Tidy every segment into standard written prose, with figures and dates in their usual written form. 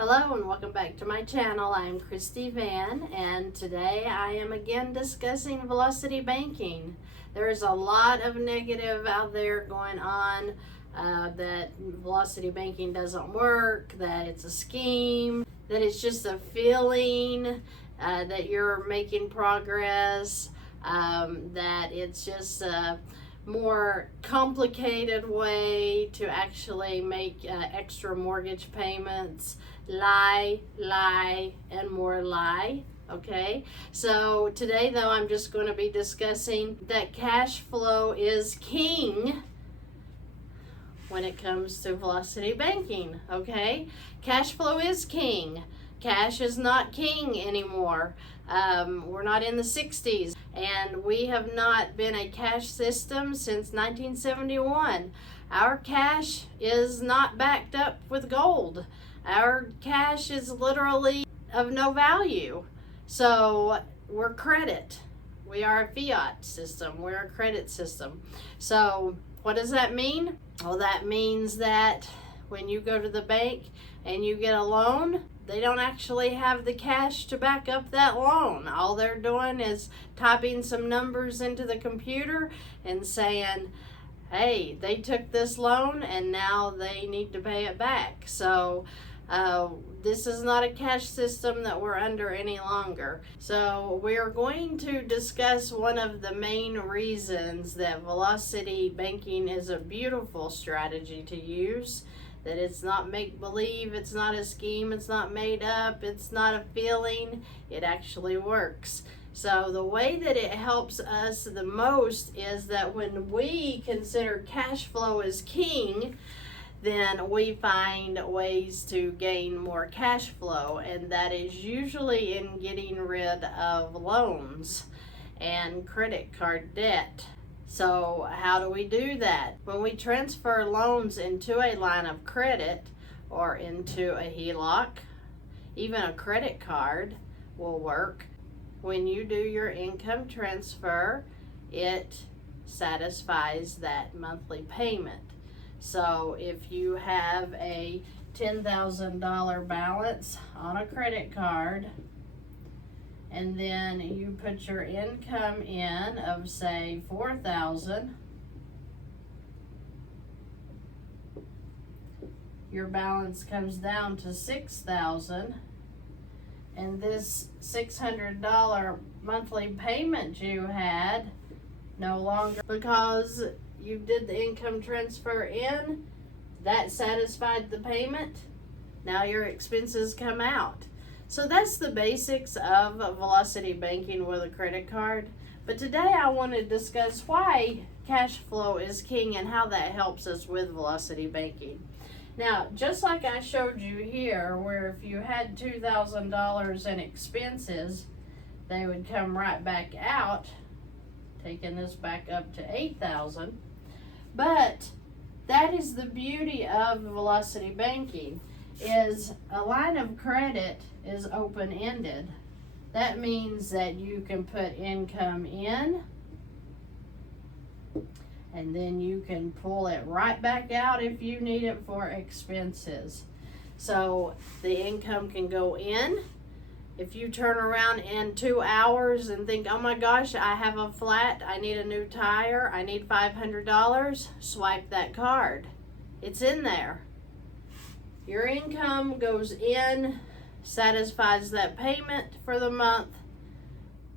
Hello and welcome back to my channel. I'm Christy VANN, and today I am again discussing velocity banking. There's a lot of negative out there going on, that velocity banking doesn't work, that it's a scheme, that it's just a feeling that you're making progress, that it's just a more complicated way to actually make extra mortgage payments. Lie, and more lie. Okay, so today though I'm just going to be discussing that cash flow is king when it comes to velocity banking. Okay, cash flow is king. Cash is not king anymore. We're not in the 60s, and we have not been a cash system since 1971. Our cash is not backed up with gold. Our cash is literally of no value. So we're credit. We are a fiat system. We're a credit system. So what does that mean? Well, that means that when you go to the bank and you get a loan, they don't actually have the cash to back up that loan. All they're doing is typing some numbers into the computer and saying, hey, they took this loan and now they need to pay it back. So this is not a cash system that we're under any longer. So we are going to discuss one of the main reasons that velocity banking is a beautiful strategy to use. That it's not make-believe, it's not a scheme, it's not made up, it's not a feeling, it actually works. So the way that it helps us the most is that when we consider cash flow as king, then we find ways to gain more cash flow, and that is usually in getting rid of loans and credit card debt. So how do we do that? When we transfer loans into a line of credit or into a HELOC, even a credit card will work. When you do your income transfer, it satisfies that monthly payment. So if you have a $10,000 balance on a credit card, and then you put your income in of say $4,000, your balance comes down to $6,000, and this $600 monthly payment you had no longer, because you did the income transfer in, that satisfied the payment. Now your expenses come out. So that's the basics of velocity banking with a credit card. But today I want to discuss why cash flow is king and how that helps us with velocity banking. Now, just like I showed you here, where if you had $2,000 in expenses, they would come right back out, taking this back up to $8,000. But that is the beauty of velocity banking, is a line of credit is open-ended. That means that you can put income in and then you can pull it right back out if you need it for expenses. So the income can go in. If you turn around in 2 hours and think, oh my gosh, I have a flat, I need a new tire, I need $500, swipe that card. It's in there. Your income goes in, satisfies that payment for the month,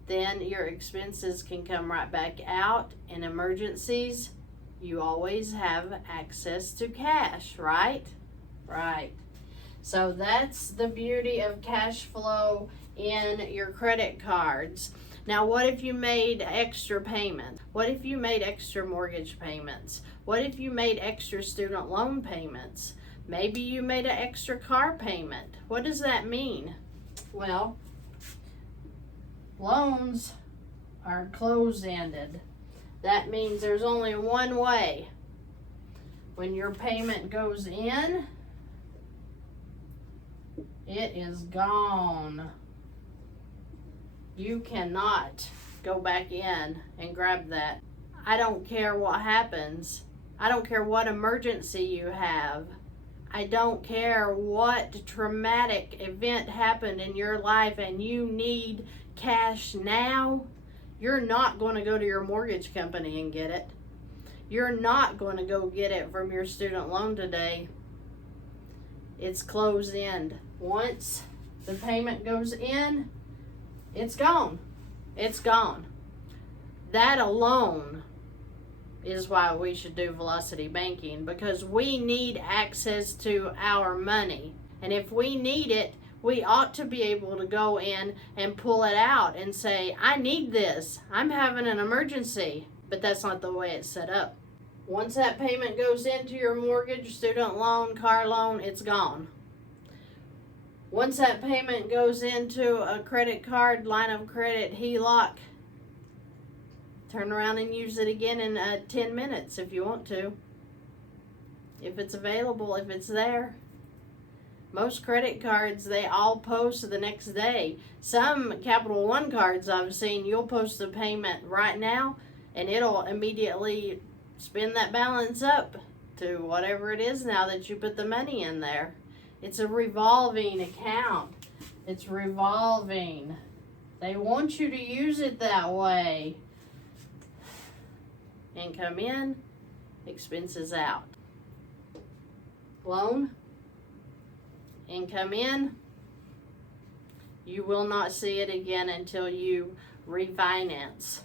then your expenses can come right back out. In emergencies, you always have access to cash, right? Right. So that's the beauty of cash flow in your credit cards. Now, what if you made extra payments? What if you made extra mortgage payments? What if you made extra student loan payments? Maybe you made an extra car payment. What does that mean? Well, loans are close-ended. That means there's only one way. When your payment goes in, it is gone. You cannot go back in and grab that. I don't care what happens. I don't care what emergency you have. I don't care what traumatic event happened in your life and you need cash now, you're not going to go to your mortgage company and get it. You're not going to go get it from your student loan today. It's closed end. Once the payment goes in, it's gone. It's gone. That alone is why we should do velocity banking, because we need access to our money. And if we need it, we ought to be able to go in and pull it out and say, I need this. I'm having an emergency. But that's not the way it's set up. Once that payment goes into your mortgage, student loan, car loan, it's gone. Once that payment goes into a credit card, line of credit, HELOC, turn around and use it again in 10 minutes if you want to. If it's available, if it's there. Most credit cards, they all post the next day. Some Capital One cards I've seen, you'll post the payment right now and it'll immediately spin that balance up to whatever it is now that you put the money in there. It's a revolving account. It's revolving. They want you to use it that way. Income in, expenses out. Loan, income in, you will not see it again until you refinance.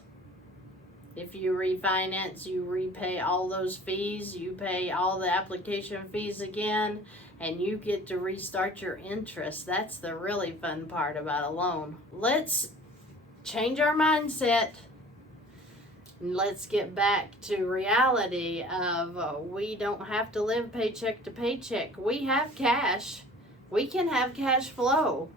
If you refinance, you repay all those fees, you pay all the application fees again, and you get to restart your interest. That's the really fun part about a loan. Let's change our mindset. Let's get back to reality of we don't have to live paycheck to paycheck. We have cash. We can have cash flow.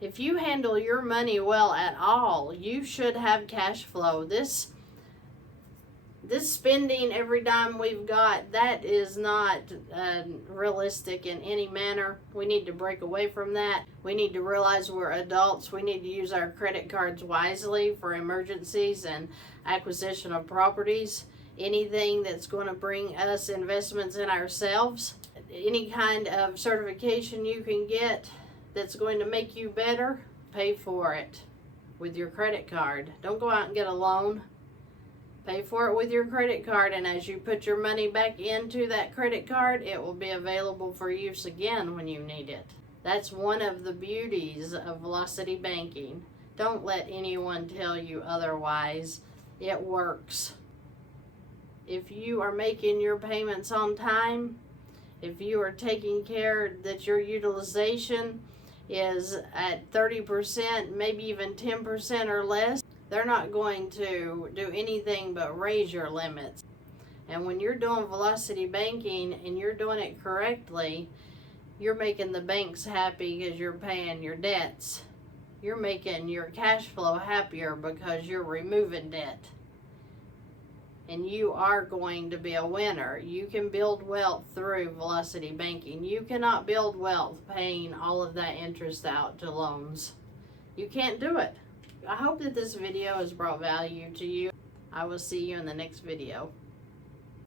If you handle your money well at all, you should have cash flow. This spending every dime we've got, that is not realistic in any manner. We need to break away from that. We need to realize we're adults. We need to use our credit cards wisely for emergencies and acquisition of properties. Anything that's going to bring us investments in ourselves. Any kind of certification you can get that's going to make you better, pay for it with your credit card. Don't go out and get a loan. Pay for it with your credit card, and as you put your money back into that credit card, it will be available for use again when you need it. That's one of the beauties of velocity banking. Don't let anyone tell you otherwise. It works. If you are making your payments on time, if you are taking care that your utilization is at 30%, maybe even 10% or less, they're not going to do anything but raise your limits. And when you're doing velocity banking and you're doing it correctly, you're making the banks happy because you're paying your debts. You're making your cash flow happier because you're removing debt. And you are going to be a winner. You can build wealth through velocity banking. You cannot build wealth paying all of that interest out to loans. You can't do it. I hope that this video has brought value to you. I will see you in the next video.